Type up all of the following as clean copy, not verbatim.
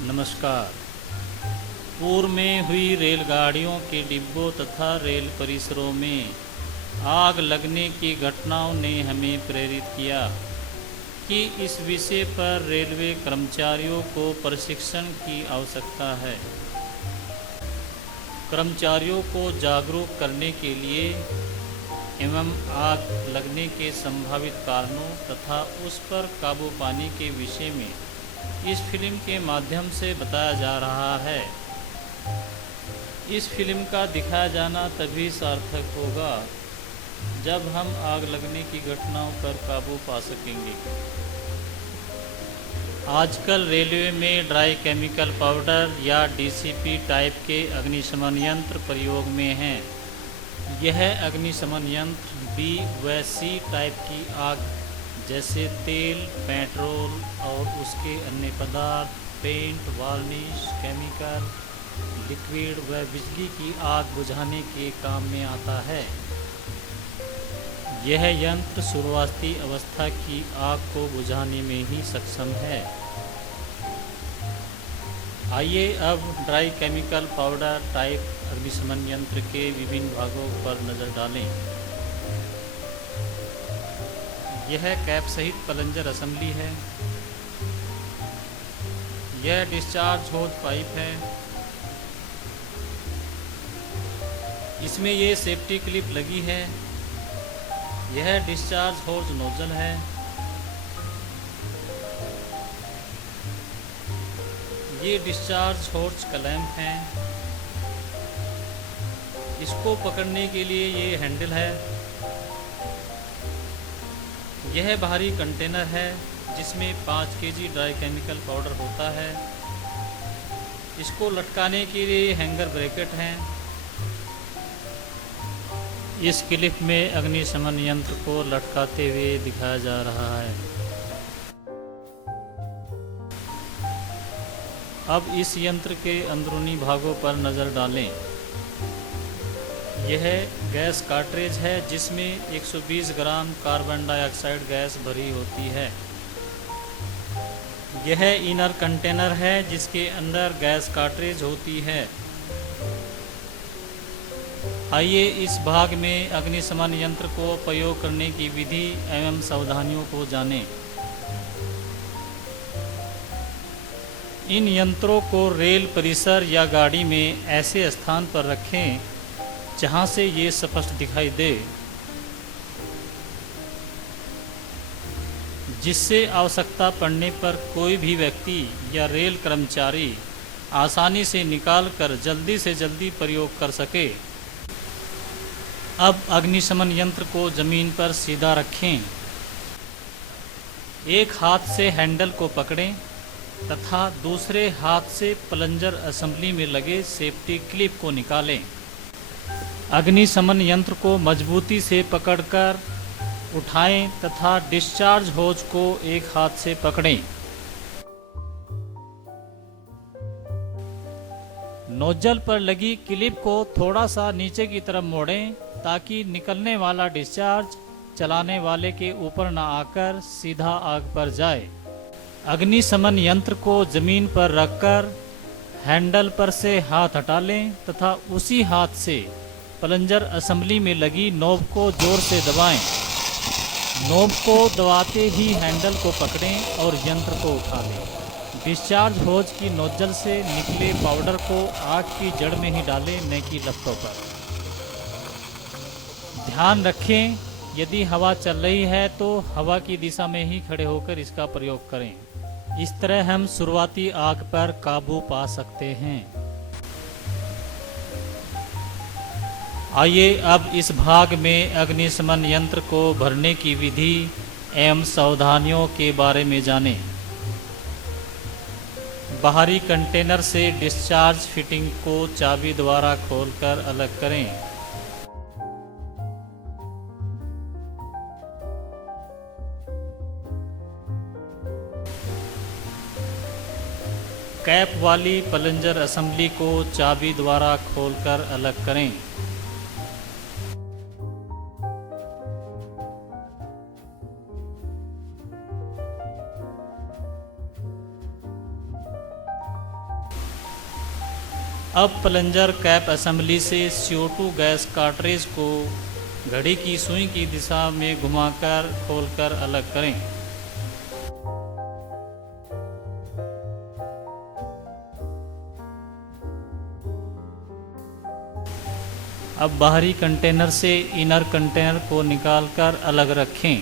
नमस्कार। पूर्व में हुई रेलगाड़ियों के डिब्बों तथा रेल परिसरों में आग लगने की घटनाओं ने हमें प्रेरित किया कि इस विषय पर रेलवे कर्मचारियों को प्रशिक्षण की आवश्यकता है। कर्मचारियों को जागरूक करने के लिए एवं आग लगने के संभावित कारणों तथा उस पर काबू पाने के विषय में इस फिल्म के माध्यम से बताया जा रहा है। इस फिल्म का दिखाया जाना तभी सार्थक होगा जब हम आग लगने की घटनाओं पर काबू पा सकेंगे। आजकल रेलवे में ड्राई केमिकल पाउडर या डीसीपी टाइप के अग्निशमन यंत्र प्रयोग में हैं। यह अग्निशमन यंत्र बी व सी टाइप की आग जैसे तेल, पेट्रोल और उसके अन्य पदार्थ, पेंट, वार्निश, केमिकल, लिक्विड व बिजली की आग बुझाने के काम में आता है। यह यंत्र शुरुआती अवस्था की आग को बुझाने में ही सक्षम है। आइए अब ड्राई केमिकल पाउडर टाइप अग्निशमन यंत्र के विभिन्न भागों पर नज़र डालें। यह कैप सहित प्लंजर असेंबली है। यह डिस्चार्ज होज पाइप है। इसमें ये सेफ्टी क्लिप लगी है। यह डिस्चार्ज होज नोजल है। ये डिस्चार्ज होज क्लैंप है। इसको पकड़ने के लिए ये हैंडल है। यह बाहरी कंटेनर है जिसमें 5 केजी ड्राई केमिकल पाउडर होता है। इसको लटकाने के लिए हैंगर ब्रैकेट हैं। इस क्लिप में अग्निशमन यंत्र को लटकाते हुए दिखाया जा रहा है। अब इस यंत्र के अंदरूनी भागों पर नज़र डालें। यह गैस कार्ट्रिज है जिसमें 120 ग्राम कार्बन डाइऑक्साइड गैस भरी होती है। यह इनर कंटेनर है जिसके अंदर गैस कार्ट्रिज होती है। आइए इस भाग में अग्निशमन यंत्र को प्रयोग करने की विधि एवं सावधानियों को जानें। इन यंत्रों को रेल परिसर या गाड़ी में ऐसे स्थान पर रखें जहां से ये स्पष्ट दिखाई दे, जिससे आवश्यकता पड़ने पर कोई भी व्यक्ति या रेल कर्मचारी आसानी से निकालकर जल्दी से जल्दी प्रयोग कर सके। अब अग्निशमन यंत्र को जमीन पर सीधा रखें। एक हाथ से हैंडल को पकड़ें तथा दूसरे हाथ से प्लंजर असेंबली में लगे सेफ्टी क्लिप को निकालें। अग्निशमन यंत्र को मजबूती से पकड़कर उठाएं तथा डिस्चार्ज होज को एक हाथ से पकड़ें। नोजल पर लगी क्लिप को थोड़ा सा नीचे की तरफ मोड़ें ताकि निकलने वाला डिस्चार्ज चलाने वाले के ऊपर न आकर सीधा आग पर जाए। अग्निशमन यंत्र को जमीन पर रखकर हैंडल पर से हाथ हटा लें तथा उसी हाथ से प्लंजर असेंबली में लगी नोब को जोर से दबाएं। नोब को दबाते ही हैंडल को पकड़ें और यंत्र को उठा लें। डिस्चार्ज होज की नोजल से निकले पाउडर को आग की जड़ में ही डालें, न कि लपटों पर। ध्यान रखें, यदि हवा चल रही है तो हवा की दिशा में ही खड़े होकर इसका प्रयोग करें। इस तरह हम शुरुआती आग पर काबू पा सकते हैं। आइए अब इस भाग में अग्निशमन यंत्र को भरने की विधि एवं सावधानियों के बारे में जानें। बाहरी कंटेनर से डिस्चार्ज फिटिंग को चाबी द्वारा खोलकर अलग करें। कैप वाली प्लंजर असेंबली को चाबी द्वारा खोलकर अलग करें। अब प्लंजर कैप असेंबली से CO2 गैस कार्ट्रिज को घड़ी की सुई की दिशा में घुमाकर खोलकर अलग करें। अब बाहरी कंटेनर से इनर कंटेनर को निकालकर अलग रखें।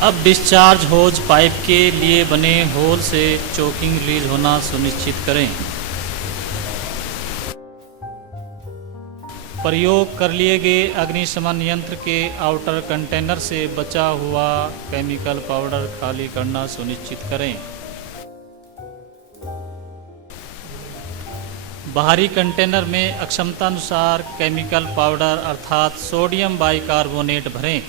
अब डिस्चार्ज होज पाइप के लिए बने होल से चोकिंग रिलीज होना सुनिश्चित करें। प्रयोग कर लिए गए अग्निशमन यंत्र के आउटर कंटेनर से बचा हुआ केमिकल पाउडर खाली करना सुनिश्चित करें। बाहरी कंटेनर में अक्षमतानुसार केमिकल पाउडर अर्थात सोडियम बाइकार्बोनेट भरें,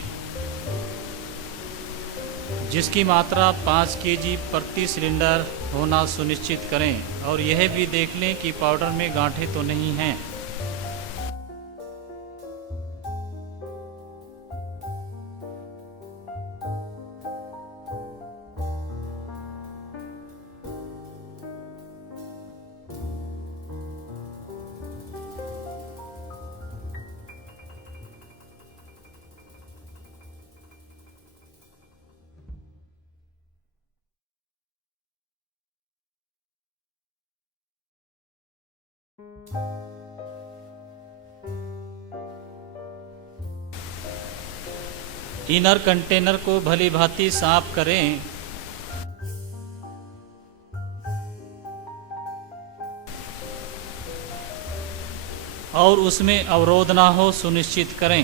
जिसकी मात्रा 5 kg प्रति सिलेंडर होना सुनिश्चित करें और यह भी देख लें कि पाउडर में गांठें तो नहीं हैं। इनर कंटेनर को भली भांति साफ करें। और उसमें अवरोध ना हो सुनिश्चित करें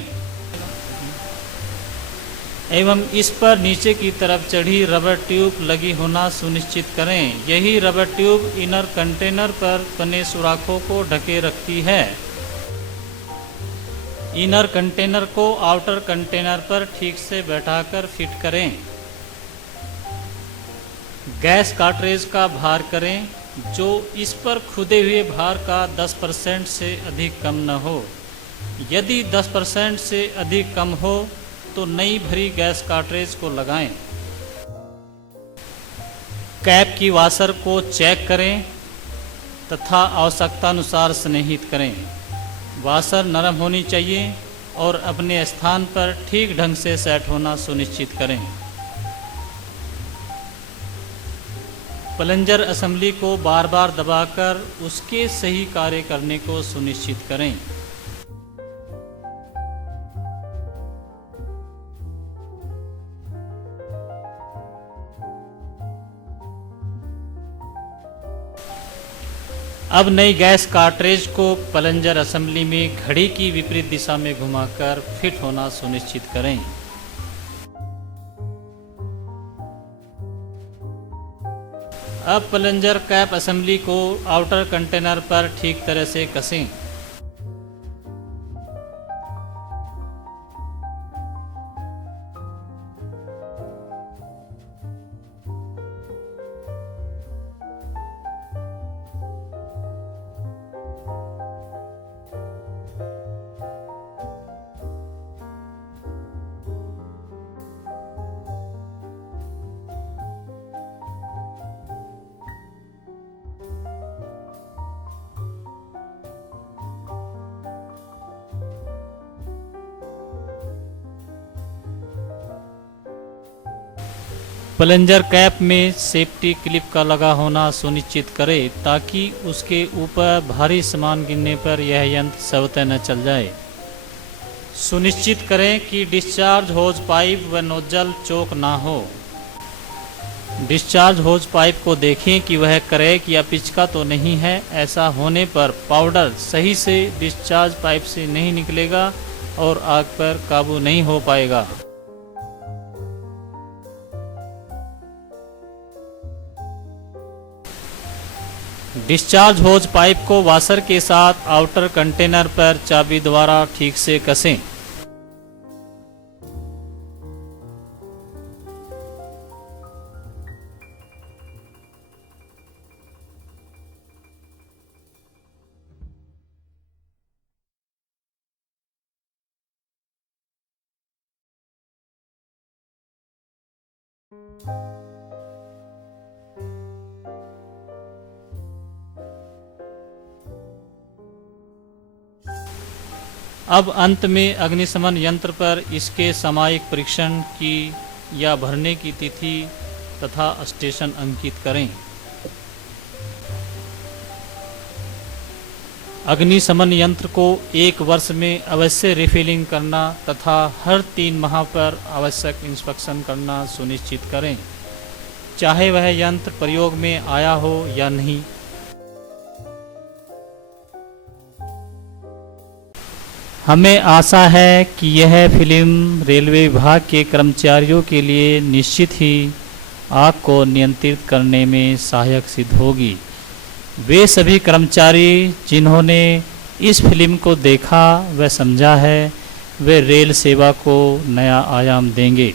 एवं इस पर नीचे की तरफ चढ़ी रबर ट्यूब लगी होना सुनिश्चित करें। यही रबर ट्यूब इनर कंटेनर पर बने सुराखों को ढके रखती है। इनर कंटेनर को आउटर कंटेनर पर ठीक से बैठाकर फिट करें। गैस कार्ट्रिज का भार करें जो इस पर खुदे हुए भार का 10% से अधिक कम न हो। यदि 10% से अधिक कम हो तो नई भरी गैस कार्ट्रिज को लगाएं। कैप की वाशर को चेक करें तथा आवश्यकतानुसार स्नेहित करें। वाशर नरम होनी चाहिए और अपने स्थान पर ठीक ढंग से सेट होना सुनिश्चित करें। प्लंजर असेंबली को बार बार दबाकर उसके सही कार्य करने को सुनिश्चित करें। अब नई गैस कार्ट्रिज को प्लंजर असेंबली में घड़ी की विपरीत दिशा में घुमाकर फिट होना सुनिश्चित करें। अब प्लंजर कैप असेंबली को आउटर कंटेनर पर ठीक तरह से कसें। प्लंजर कैप में सेफ्टी क्लिप का लगा होना सुनिश्चित करें ताकि उसके ऊपर भारी सामान गिरने पर यह यंत्र स्वतः न चल जाए। सुनिश्चित करें कि डिस्चार्ज होज पाइप व नोजल चोक ना हो। डिस्चार्ज होज पाइप को देखें कि वह क्रैक या पिचका तो नहीं है। ऐसा होने पर पाउडर सही से डिस्चार्ज पाइप से नहीं निकलेगा और आग पर काबू नहीं हो पाएगा। डिस्चार्ज होज पाइप को वाशर के साथ आउटर कंटेनर पर चाबी द्वारा ठीक से कसें। अब अंत में अग्निशमन यंत्र पर इसके सामयिक परीक्षण की या भरने की तिथि तथा स्टेशन अंकित करें। अग्निशमन यंत्र को 1 वर्ष में अवश्य रिफिलिंग करना तथा हर 3 माह पर आवश्यक इंस्पेक्शन करना सुनिश्चित करें, चाहे वह यंत्र प्रयोग में आया हो या नहीं। हमें आशा है कि यह फिल्म रेलवे विभाग के कर्मचारियों के लिए निश्चित ही आग को नियंत्रित करने में सहायक सिद्ध होगी। वे सभी कर्मचारी जिन्होंने इस फिल्म को देखा व समझा है, वे रेल सेवा को नया आयाम देंगे।